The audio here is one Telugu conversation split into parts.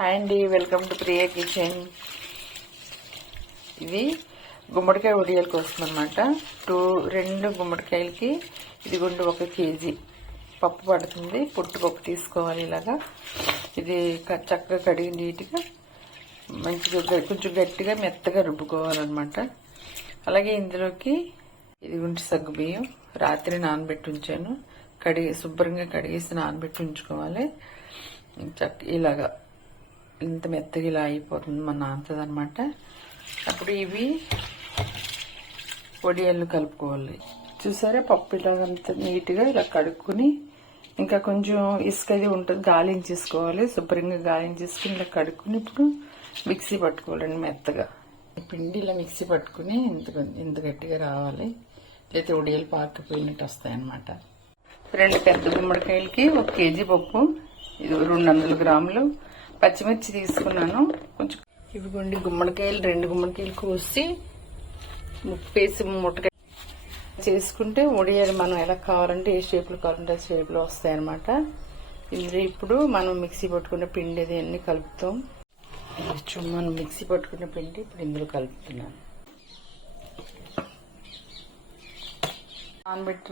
హాయ్ అండి, వెల్కమ్ టు ప్రియా కిచెన్. ఇది గుమ్మడికాయ వడియాల కోసం అనమాట. రెండు గుమ్మడికాయలకి ఇదిగోండి 1 కేజీ పప్పు పడుతుంది. పొట్టుపప్పు తీసుకోవాలి. ఇలాగా ఇది చక్కగా కడిగి నీట్గా మంచిగా కొంచెం గట్టిగా మెత్తగా రుబ్బుకోవాలన్నమాట. అలాగే ఇందులోకి ఇదిగోండి సగ్గుబియ్యం రాత్రి నానబెట్టి ఉంచాను. శుభ్రంగా కడిగేసి నానబెట్టి ఉంచుకోవాలి. ఇలాగా ఇంత మెత్తగా ఇలా అయిపోతుంది మన నానుతుంది అనమాట. అప్పుడు ఇవి వడియాలు కలుపుకోవాలి. చూసారా, పప్పు ఇలాగంత నీట్గా ఇలా కడుక్కుని ఇంకా కొంచెం ఇసుక అది ఉంటుంది, గాలించేసుకోవాలి. శుభ్రంగా గాలించేసుకుని ఇలా కడుక్కుని ఇప్పుడు మిక్సీ పట్టుకోవాలండి మెత్తగా. పిండి ఇలా మిక్సీ పట్టుకుని ఇంత గట్టిగా రావాలి, అయితే వడియాలు పాకపోయినట్టు వస్తాయన్నమాట. 2 పెద్ద గుమ్మడికాయలకి 1 కేజీ పప్పు, ఇది 200 గ్రాములు పచ్చిమిర్చి తీసుకున్నాను. కొంచెం ఇవిగోండి గుమ్మడికాయలు 2 గుమ్మడికాయలు కోసి ముప్పేసి ముట్టకాయ చేసుకుంటే వడియాలు మనం ఎలా కావాలంటే ఏ షేప్లో కావాలంటే ఆ షేప్లో వస్తాయన్నమాట. ఇందులో ఇప్పుడు మనం మిక్సీ పట్టుకున్న పిండి అది అన్ని కలుపుతాం. మనం మిక్సీ పట్టుకున్న పిండి ఇప్పుడు ఇందులో కలుపుతున్నాను.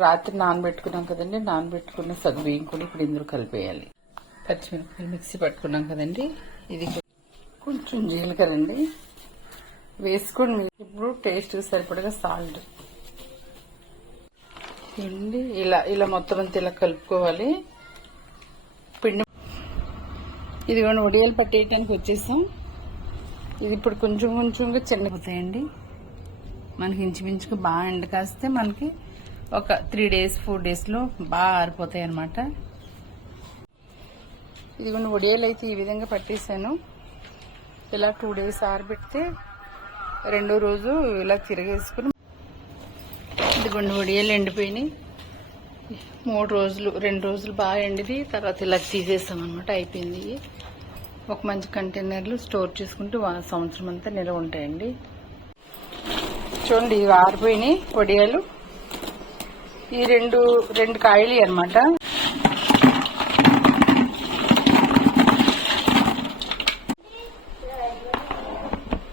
రాత్రి నానబెట్టుకున్నాం కదండి, నానబెట్టుకున్న సగ్గుబియ్యం కూడా ఇప్పుడు ఇందులో కలిపేయాలి. పచ్చిమిరపకాయలు మిక్సీ పట్టుకున్నాం కదండి, ఇది కొంచెం జీలకర్ర అండి వేసుకొని మీరు ఇప్పుడు టేస్ట్ సరిపడగా సాల్ట్ పిండి ఇలా మొత్తం అంతా ఇలా కలుపుకోవాలి. పిండి ఇదిగోండి వడియాలు పట్టేయటానికి వచ్చేసాం. ఇది ఇప్పుడు కొంచెంగా చిన్నపోతాయండి. మనకి ఇంచుమించుగా బాగా ఎండ కాస్తే మనకి ఒక 3 days 4 daysలో బాగా ఆరిపోతాయి అన్నమాట. ఇదిగోండి వడియాలు అయితే ఈ విధంగా పట్టేసాను. ఇలా 2 days ఆరబెడితే 2వ రోజు ఇలా తిరిగేసుకుని ఇదిగోండి వడియాలు ఎండిపోయినాయి. 2 రోజులు బాగా ఎండిది. తర్వాత ఇలా తీసేసాం అనమాట. అయిపోయింది. ఒక మంచి కంటైనర్లు స్టోర్ చేసుకుంటే సంవత్సరం అంతా నిల్వ ఉంటాయండి. చూడండి, ఇవి ఆరిపోయినాయి వడియాలు. ఈ రెండు కాయలు అనమాట.